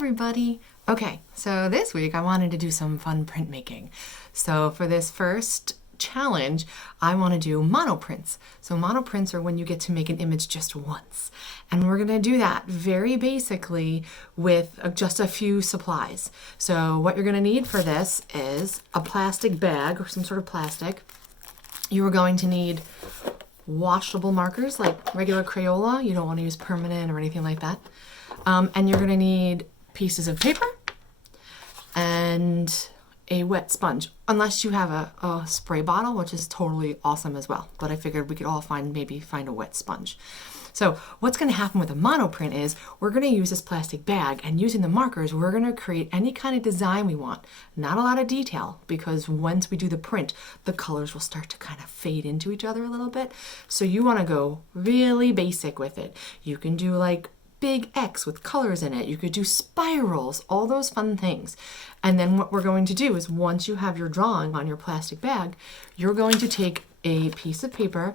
everybody! Okay, so this week I wanted to do some fun printmaking. So for this first challenge, I want to do monoprints. So monoprints are when you get to make an image just once. And we're going to do that very basically with just a few supplies. So what you're going to need for this is a plastic bag or some sort of plastic. You are going to need washable markers like regular Crayola. You don't want to use permanent or anything like that. And you're going to need pieces of paper and a wet sponge, unless you have a spray bottle, which is totally awesome as well. But I figured we could all maybe find a wet sponge. So what's going to happen with a monoprint is we're going to use this plastic bag, and using the markers, we're going to create any kind of design we want. Not a lot of detail, because once we do the print, the colors will start to kind of fade into each other a little bit. So you want to go really basic with it. You can do like big X with colors in it. You could do spirals, all those fun things. And then what we're going to do is once you have your drawing on your plastic bag, you're going to take a piece of paper,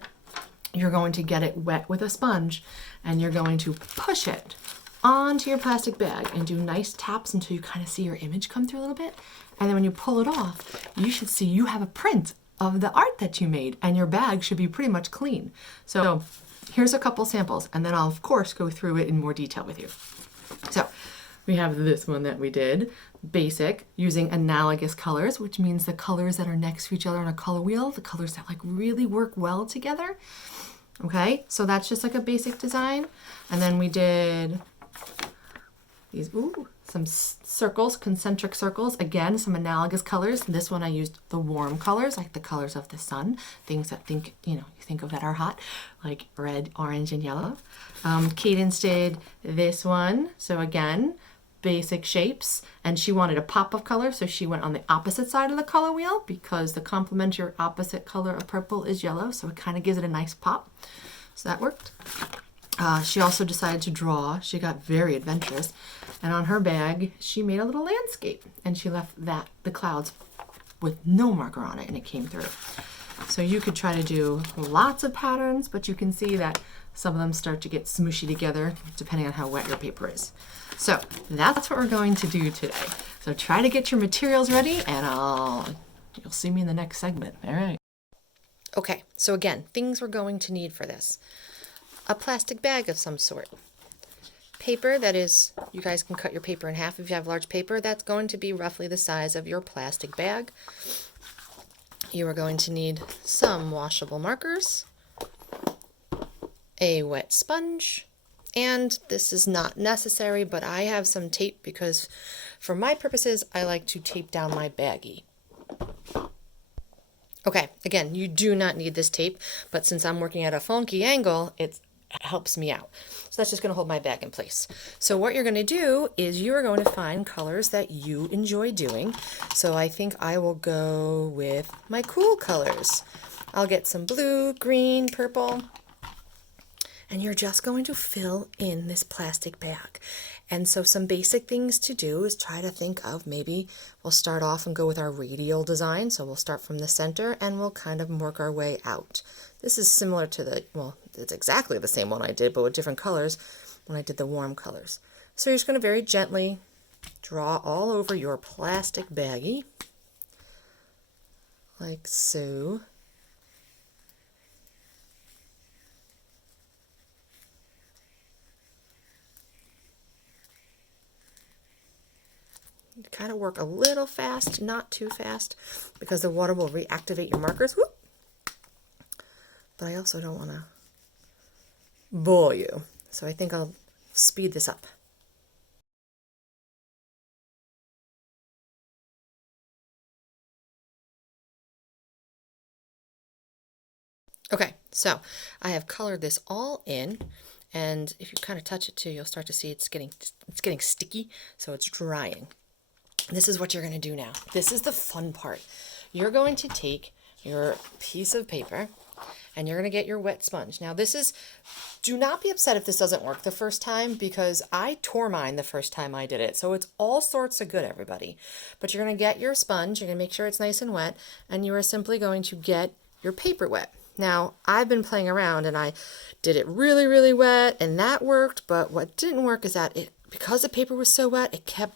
you're going to get it wet with a sponge, and you're going to push it onto your plastic bag and do nice taps until you kind of see your image come through a little bit. And then when you pull it off, you should see you have a print of the art that you made, and your bag should be pretty much clean. So here's a couple samples, and then I'll of course go through it in more detail with you. So we have this one that we did, basic, using analogous colors, which means the colors that are next to each other on a color wheel, the colors that like really work well together. Okay, so that's just like a basic design. And then we did these, some circles, concentric circles. Again, some analogous colors. This one I used the warm colors, like the colors of the sun, things that you think of that are hot, like red, orange, and yellow. Cadence did this one. So again, basic shapes, and she wanted a pop of color, so she went on the opposite side of the color wheel because the complementary opposite color of purple is yellow, so it kind of gives it a nice pop. So that worked. She also decided to draw. She got very adventurous, and on her bag she made a little landscape, and she left the clouds with no marker on it, and it came through. So you could try to do lots of patterns, but you can see that some of them start to get smooshy together depending on how wet your paper is. So that's what we're going to do today. So try to get your materials ready, and you'll see me in the next segment. All right. Okay, so again, things we're going to need for this. A plastic bag of some sort. Paper that is, you guys can cut your paper in half if you have large paper. That's going to be roughly the size of your plastic bag. You are going to need some washable markers, a wet sponge, and this is not necessary, but I have some tape because for my purposes, I like to tape down my baggie. Okay, again, you do not need this tape, but since I'm working at a funky angle, it helps me out. So that's just going to hold my bag in place. So what you're going to do is you're going to find colors that you enjoy doing. So I think I will go with my cool colors. I'll get some blue, green, purple, and you're just going to fill in this plastic bag. And so some basic things to do is try to think of, maybe we'll start off and go with our radial design. So we'll start from the center and we'll kind of work our way out. This is similar to it's exactly the same one I did, but with different colors when I did the warm colors. So you're just going to very gently draw all over your plastic baggie, like so. You kind of work a little fast, not too fast, because the water will reactivate your markers. Whoop. But I also don't want to bore you, so I think I'll speed this up. Okay, so I have colored this all in, and if you kind of touch it too, you'll start to see it's getting sticky, so it's drying. This is what you're going to do now. This is the fun part. You're going to take your piece of paper and you're going to get your wet sponge. Now do not be upset if this doesn't work the first time, because I tore mine the first time I did it. So it's all sorts of good, everybody. But you're going to get your sponge, you're going to make sure it's nice and wet, and you are simply going to get your paper wet. Now, I've been playing around and I did it really, really wet, and that worked, but what didn't work is that because the paper was so wet, it kept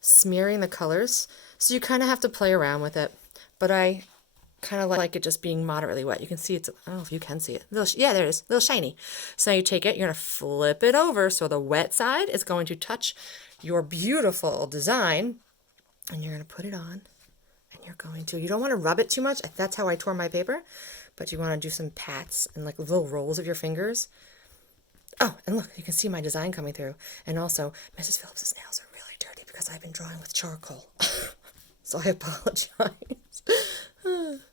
smearing the colors. So you kind of have to play around with it. But I kind of like it just being moderately wet. You can see it's, I don't know if you can see it. Yeah, there it is, a little shiny. So now you take it, you're gonna flip it over so the wet side is going to touch your beautiful design, and you're gonna put it on, and you're going to, you don't wanna rub it too much. That's how I tore my paper, but you wanna do some pats and like little rolls of your fingers. Oh, and look, you can see my design coming through. And also, Mrs. Phillips's nails are really dirty because I've been drawing with charcoal. So I apologize.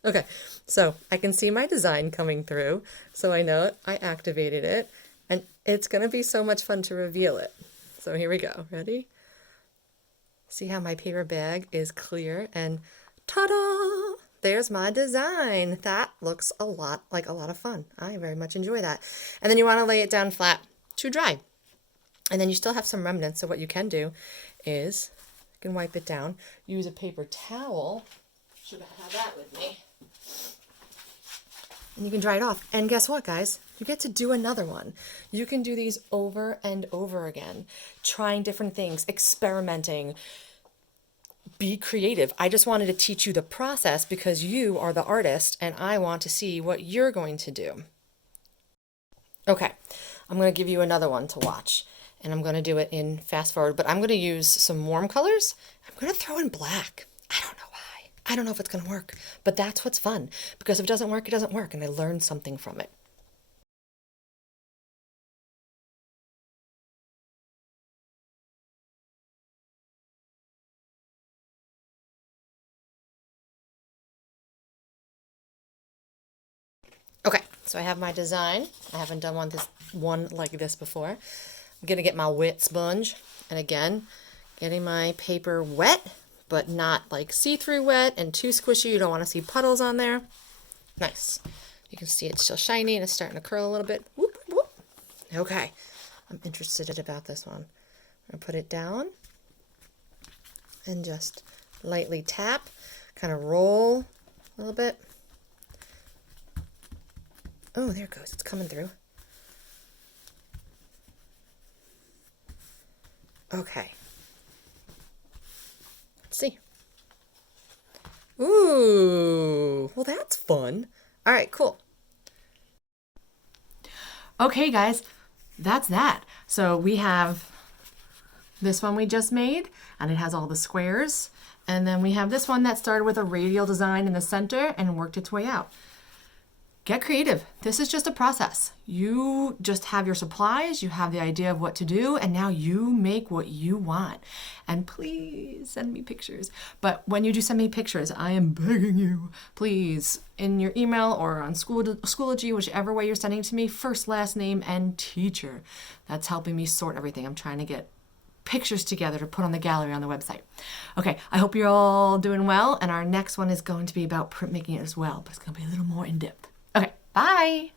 Okay, so I can see my design coming through, so I know I activated it, and it's going to be so much fun to reveal it. So here we go. Ready? See how my paper bag is clear, and ta-da! There's my design. That looks a lot like a lot of fun. I very much enjoy that. And then you want to lay it down flat to dry. And then you still have some remnants, so what you can do is you can wipe it down, use a paper towel. Should have that with me. And you can dry it off. And guess what, guys? You get to do another one. You can do these over and over again, trying different things, experimenting. Be creative. I just wanted to teach you the process because you are the artist and I want to see what you're going to do. Okay, I'm going to give you another one to watch, and I'm going to do it in fast forward, but I'm going to use some warm colors. I'm going to throw in black. I don't know why. I don't know if it's going to work, but that's what's fun, because if it doesn't work, it doesn't work, and I learned something from it. Okay, so I have my design. I haven't done one like this before. I'm gonna get my wet sponge, and again, getting my paper wet, but not like see-through wet and too squishy. You don't want to see puddles on there. Nice. You can see it's still shiny and it's starting to curl a little bit. Whoop, whoop. Okay, I'm interested about this one. I'm gonna put it down and just lightly tap, kind of roll a little bit. Oh, there it goes. It's coming through. Okay. Let's see. Ooh, well, that's fun. All right, cool. Okay, guys, that's that. So we have this one we just made, and it has all the squares. And then we have this one that started with a radial design in the center and worked its way out. Get creative. This is just a process. You just have your supplies, you have the idea of what to do, and now you make what you want. And please send me pictures. But when you do send me pictures, I am begging you, please, in your email or on Schoology, whichever way you're sending to me, first, last name, and teacher. That's helping me sort everything. I'm trying to get pictures together to put on the gallery on the website. Okay, I hope you're all doing well, and our next one is going to be about printmaking as well, but it's going to be a little more in-depth. Okay, bye!